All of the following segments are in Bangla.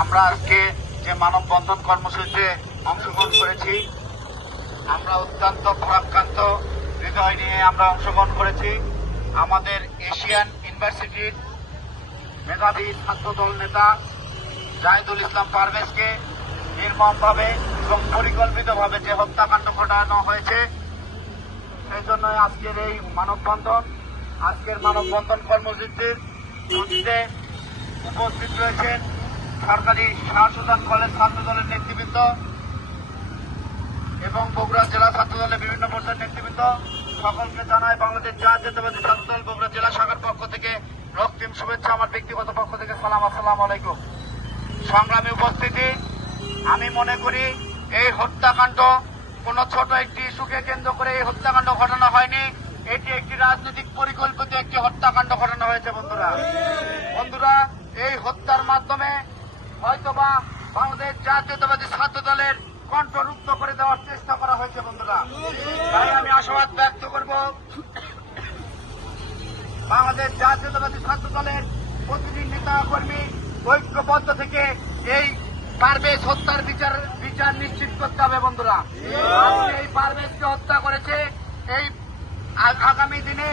আমরা আজকে যে মানববন্ধন কর্মসূচিতে অংশগ্রহণ করেছি, আমরা অত্যন্ত ভারাক্রান্ত হৃদয় নিয়ে আমরা অংশগ্রহণ করেছি। আমাদের এশিয়ান ইউনিভার্সিটির মেধাবী ছাত্রদল নেতা জাহিদুল ইসলাম পারভেজকে নির্মমভাবে এবং পরিকল্পিতভাবে যে হত্যাকাণ্ড ঘটানো হয়েছে, সেই জন্য আজকের এই মানববন্ধন। আজকের মানববন্ধন কর্মসূচিতে উপস্থিত রয়েছেন সরকারি শাহসুজান কলেজ ছাত্রদলের নেতৃবৃন্দ এবং বগুড়া জেলা ছাত্রদলের বিভিন্ন পর্যায়ের নেতৃবৃন্দ। সকলকে জানায় বাংলাদেশ জাতীয়তাবাদী ছাত্রদল বগুড়া জেলা শাখার পক্ষ থেকে রক্তিম শুভেচ্ছা। আমার ব্যক্তিগত পক্ষ থেকে সালাম, আসসালামু আলাইকুম। সংগ্রামী উপস্থিতি, আমি মনে করি এই হত্যাকাণ্ড কোন ছোট একটি ইস্যুকে কেন্দ্র করে এই হত্যাকাণ্ড ঘটানো হয়নি। এটি একটি রাজনৈতিক পরিকল্পিত একটি হত্যাকাণ্ড ঘটানো হয়েছে। বন্ধুরা, এই হত্যার মাধ্যমে হয়তোবা বাংলাদেশ জাতীয়তাবাদী ছাত্রদলের কণ্ঠ রুদ্ধ করে দেওয়ার চেষ্টা করা হয়েছে। বন্ধুরা, তাই আমি আশাবাদ ব্যক্ত করব বাংলাদেশ জাতীয়তাবাদী ছাত্রদলের প্রতিটি নেতা কর্মী ঐক্যবদ্ধ থেকে এই পারভেজ হত্যার বিচার নিশ্চিত করতে হবে। বন্ধুরা, এই পারভেজকে হত্যা করেছে, এই আগামী দিনে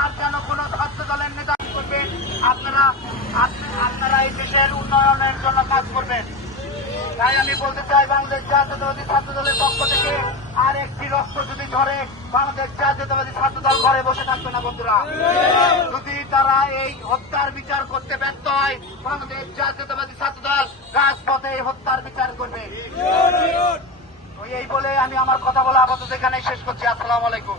আর যেন কোন ছাত্র দলের নেতা করবেন, আপনারা এই দেশের উন্নয়নের জন্য কাজ করবেন। তাই আমি বলতে চাই, বাংলাদেশ জাতীয়তাবাদী ছাত্র দলের পক্ষ থেকে আর একটি রক্ত যদি ঝরে, বাংলাদেশ জাতীয়তাবাদী ছাত্র দল ঘরে বসে থাকবে না। বন্ধুরা, যদি তারা এই হত্যার বিচার করতে ব্যর্থ হয়, বাংলাদেশ জাতীয়তাবাদী ছাত্র দল রাজপথে এই হত্যার বিচার করবে। এই বলে আমি আমার কথা বলা আপাতত এখানে শেষ করছি। আসসালামু আলাইকুম।